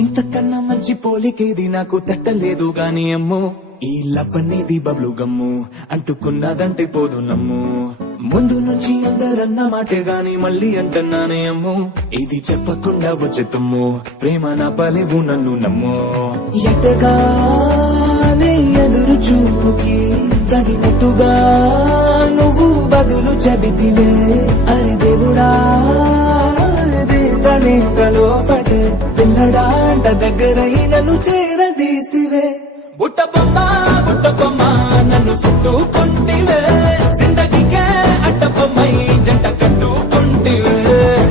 ఇంతకన్నా మంచి పోలికేది నాకు తట్టలేదు గాని అమ్మో, ఈ లవ్ అనేది బబ్లు గమ్ము అంటుకున్నదంటే పోదు నమ్ము. ముందు నుంచి అందరన్న మాటే గాని మళ్ళీ అంటున్నానే అమ్ము, ఇది చెప్పకుండా వచ్చే తుమ్ము, ప్రేమ నా పలేవు నన్ను నమ్ము. ఎటగానే ఎదురు చూపుకి తగినట్టుగా నువ్వు బదులు చెబితివే, అరి దేవుడా లోపటే పిల్లడాంట దగ్గరై నన్ను చేరదీస్తివే. బుట్ట బొమ్మ నన్ను చుట్టుకుంటివే, జిందగీకే అడ్డ బొమ్మై జంట కట్టుకుంటివే.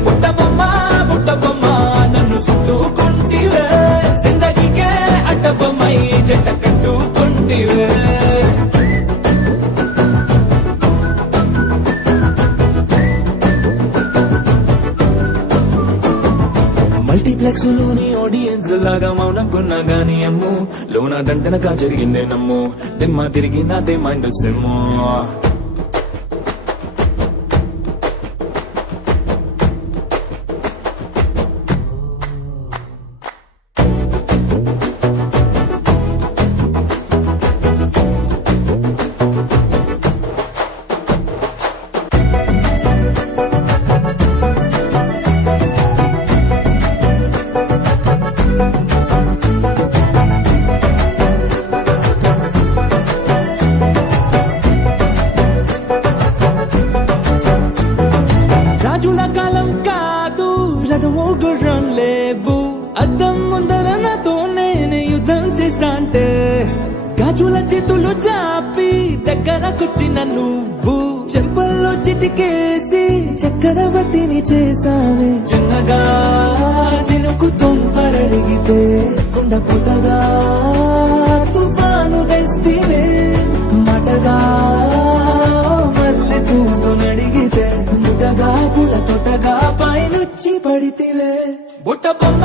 బుట్ట బొమ్మ నన్ను చుట్టుకుంటివే, జిందగీకే అడ్డ బొమ్మై జంట కట్టుకుంటివే. మల్టీప్లెక్స్ లోని ఆడియన్స్ లాగా మౌనంకున్నా గానీ అమ్ము, లోన దండనగా జరిగిందే నమ్ము, దిమ్మ తిరిగి నాదే మైండ్ సిమ్ము. రాజుల కాలం కాదు, రథము గుర్రం లేవు, అద్దం ముందర నాతో నేను యుద్ధం చేస్తా అంటే, గాజుల చేతులు చాపి దగ్గరకొచ్చిన నువ్వు, చెంపల్లో చిటికేసి చక్రవర్తిని చేసావే. చిన్నగా చినుకు తుంపరడిగితే కుండ పుతగా తుఫాను తెస్తివే, మాటగా మల్లె పువ్వు నడిగితే ముటగా పుల తొటగా పైనుచ్చి పడితివే. బుట్ట బొమ్మ